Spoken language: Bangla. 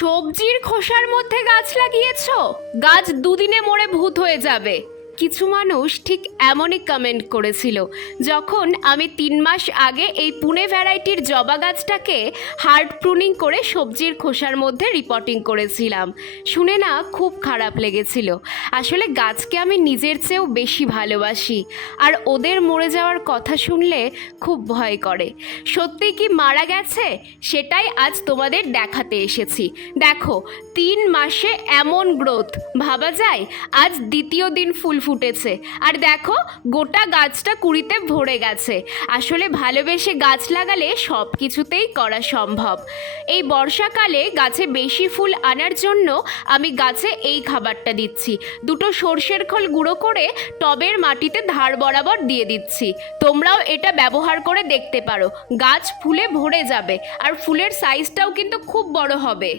সবজির খোসার মধ্যে গাছ লাগিয়েছো? গাছ দুদিনে মরে ভূত হয়ে যাবে। কিছু মানুষ ঠিক এমনই কমেন্ট করেছিল যখন আমি 3 মাস আগে এই পুনে ভ্যারাইটির জবা গাছটাকে হার্ড প্রুনিং করে সবজির খোসার মধ্যে রিপোর্টিং করেছিলাম। শুনে না খুব খারাপ লেগেছিল। আসলে গাছকে আমি নিজের চেয়েও বেশি ভালোবাসি, আর ওদের মরে যাওয়ার কথা শুনলে খুব ভয় করে। সত্যি কি মারা গেছে সেটাই আজ তোমাদের দেখাতে এসেছি। দেখো, 3 মাসে এমন গ্রোথ, ভাবা যায়? আজ দ্বিতীয় দিন ফুল ফুটেছে, আর দেখো গোটা গাছটা কুড়িতে ভরে গেছে। আসলে ভালোবেসে গাছ লাগালে সব কিছুতেই করা সম্ভব। এই বর্ষাকালে গাছে বেশি ফুল আনার জন্য আমি গাছে এই খাবারটা দিচ্ছি। 2টো সর্ষের খোল গুঁড়ো করে টবের মাটিতে ধার বরাবর দিয়ে দিচ্ছি। তোমরাও এটা ব্যবহার করে দেখতে পারো। গাছ ফুলে ভরে যাবে, আর ফুলের সাইজটাও কিন্তু খুব বড় হবে।